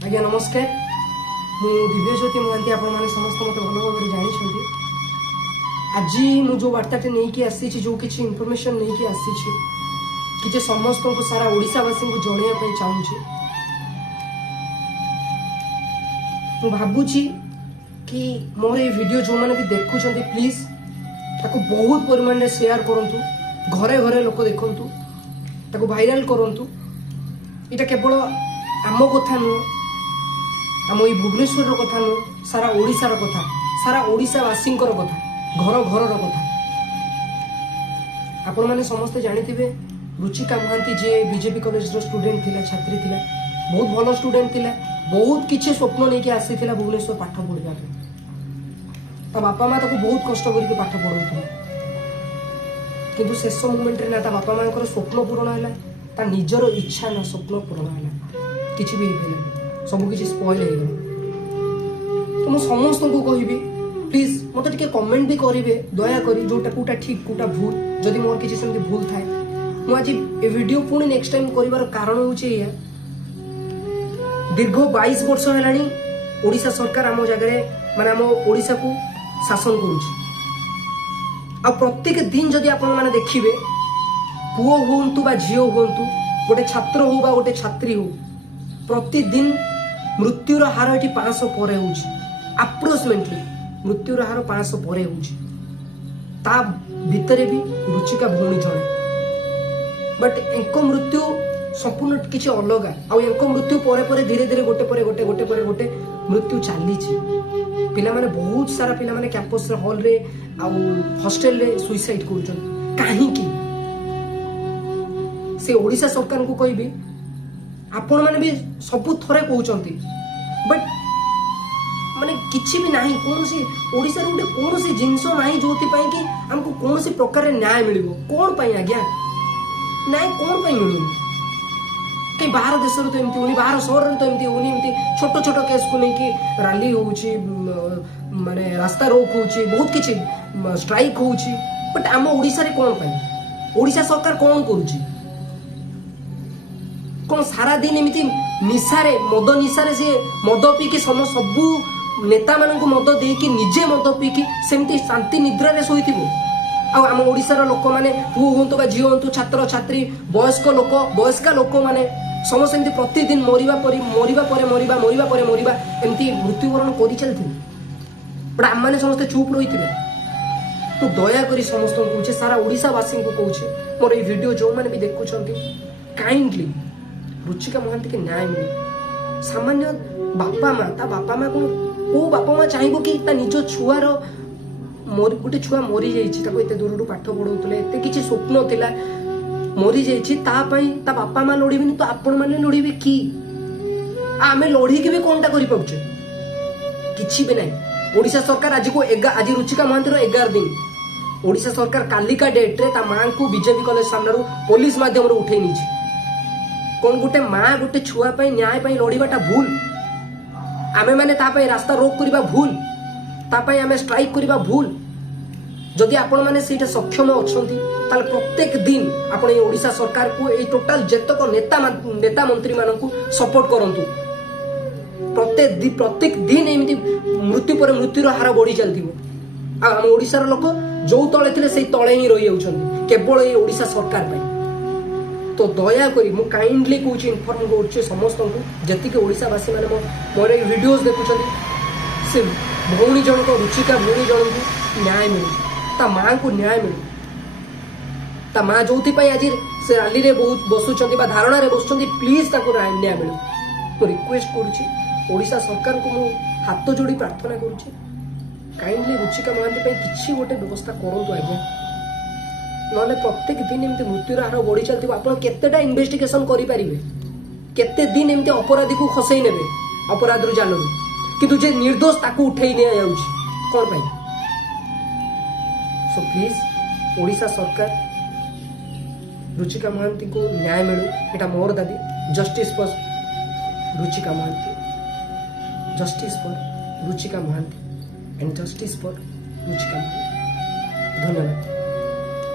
आज्ञा नमस्कार मु दिव्यज्योति महांती आपण माने समस्त मत भल भाव जानी आज मु वार्ताटे नहीं आसी जो किसी इनफॉरमेशन नहीं आसी कि समस्त को सारा ओडिशावासी को जनवाई चाहूँगी मु भावुची कि मोर ये वीडियो जो मैंने भी देखुं प्लीज ताको बहुत परिमाण में शेयर करंतु घरे घरे लोक देखंतु ताको वायरल करंतु इटा केवल आम कथा नुह आम ये भुवनेश्वर कथा नुह सारा ओडिशार कथा सारा ओडिशावासी कथा घर घर कथा आपण मैंने समस्ते जानिथिबे रुचिका महांती जे बीजेपी कॉलेज रो स्टूडेंट थिला छात्री थिला बहुत भल स्टूडेंट थिला बहुत किछि स्वप्न लेके आसीथिला भुवनेश्वर पाठ पढ़िबा ता बापा माँ ताको बहुत कष्ट करके पाठ पढ़ाउथिले किंतु शेष मोमेंट रे ना ता बापा माँ स्वप्न पूर्ण हैला ता निजर इच्छा ना स्वप्न पूर्ण हैला किछि भी हेला सब किछि स्पॉइल हो गला तो मु समस्त को कहबी प्लीज मते टिके कमेंट भी करिवे दया करी जोटा कोटा ठीक कोटा भूल जदि मोर किछि सेमति भूल थाए मु आज ए वीडियो पुणी नेक्स्ट टाइम करिवार कारण होचे या दीर्घ 22 वर्ष हेलानी ओडिशा सरकार आम जगह माने आम ओडिशा को शासन करुछि आ प्रत्येक दिन जदि आपण माने देखिबे पुओ होंतु बा झियो होंतु गोटे छात्र हो बा गोटे छात्री हो प्रतिदिन मृत्युर हार एटी 500 परे होउछि अप्रोक्सीमेटली मृत्युर हार 500 परे होउछि ता भितरे भी रुचिका भौणी जणे बट एको मृत्यु संपूर्ण किछि अलग आ एको मृत्यु परे परे धीरे धीरे गोटे परे गोटे मृत्यु चलीछि पिला माने बहुत सारा पिला माने कैंपस रे हॉल रे आ हॉस्टल रे सुसाइड करछन काहे की से ओडिशा सरकार को कहबी आपण माने भी सब थरे कहउचंती बट माने किछि भी नाही कोनोसी ओडिसा रे कोनोसी जिंसो नाही जोति पई कि हमको कोनोसी प्रकार रे न्याय मिलिबो कोन पई आज्ञा न्याय कोन पई मिलुनी कहीं बाहर देश तो एमती होनी बाहर सहर तो एमती होनी एमती छोट छोट केस को लेकिन रैली होउची माने रास्ता रोक होउची बहुत किछि स्ट्राइक होउची बट आम ओडिसा रे कोन पई ओडिशा सरकार कोन करूची कोन सारा दिन एमती निसारे मद निसारे से मद पी के सबू नेता मान को मद दे कि निजे मद पी कि सेमती शांति निद्रा रे सोइथिबो आ आम ओडिसा लोक माने पुओ होंतु बा झियो होंतु छात्र छात्री वयस्का लोक माने समस्त एमती प्रतिदिन मरिबा परे मरिबा एमती मृत्युवरण करि चलथिले बट आम माने समस्त चुप रहिथिले तो दया करी समस्त को कहूचे सारा ओडिशा वासी को कहूचे मोर ए वीडियो जो माने भी देखुछंती काइंडली रुचिका महांती के न्याय मिले सामान्य बापा माँ को बापा माँ चाहबो कि ता निजो छुआर गोटे छुआ मरी जाइए एत दूर पाठ पढ़ाऊे एत किसी स्वप्न थिला मरी जाइए ता बापा माँ लड़ेनि तो आपण मैंने लड़े कि आम लड़े भी कौन कर किसी भी ना ओडिशा सरकार आज को आज रुचिका महांती 11 दिन ओडिशा सरकार कालिका डेट रे ता माँ को बीजेपी कॉलेज सामने पुलिस माध्यम उठे नहीं कौन गोटे माँ गोटे छुआ न्याय लड़ाटा भूल आमे माने रास्ता रोक करवा भूल तापाई आमे स्ट्राइक करवा भूल जदि आपण माने सीटा सक्षम अछंती ताल प्रत्येक दिन आपण ए ओडिशा सरकार को ए टोटल जेतक नेता मंत्री मानन को सपोर्ट करंतु प्रत्येक दिन एमिति मृत्यु पर मृत्युर हार बढ़ी चलथिबो आ हम ओडिसा रो लोक जो तळे थिले सेही तळे ही रहि जाउछंती केवल ए ओडिशा सरकार पई तो दया करी मु काइंडली कहूँ इनफॉर्म कर समस्त को जति ओडिशावासी मैंने मोर वीडियोस देखुं से भौणी जन को रुचिका भौणी जन को न्याय मिलू ता माँ को न्याय मिलू ता माँ जो आज से रैली रे बहुत बसुंच धारणा रे बसुंच प्लीज न्याय मिलू तो रिक्वेस्ट करुच्ची सरकार को मु हाथ जोड़ी प्रार्थना करुच्ची काइंडली रुचिका महांती किसी गोटे व्यवस्था करूँ आज्ञा ना प्रत्येक दिन एमती मृत्युर हार बढ़ी चलती आप केतेटा इन्वेस्टिगेशन करें केते दिन एमती अपराधी को खसई ने अपराध रु जाल किंतु जे निर्दोष ताकू उठे नि कौन पाई सो प्लीज ओडिशा सरकार रुचिका महांती को न्याय मिलू एटा मोर दाबी justice for Ruchika Mahanti justice for Ruchika Mahanti and justice for Ruchika Mahanti धन्यवाद।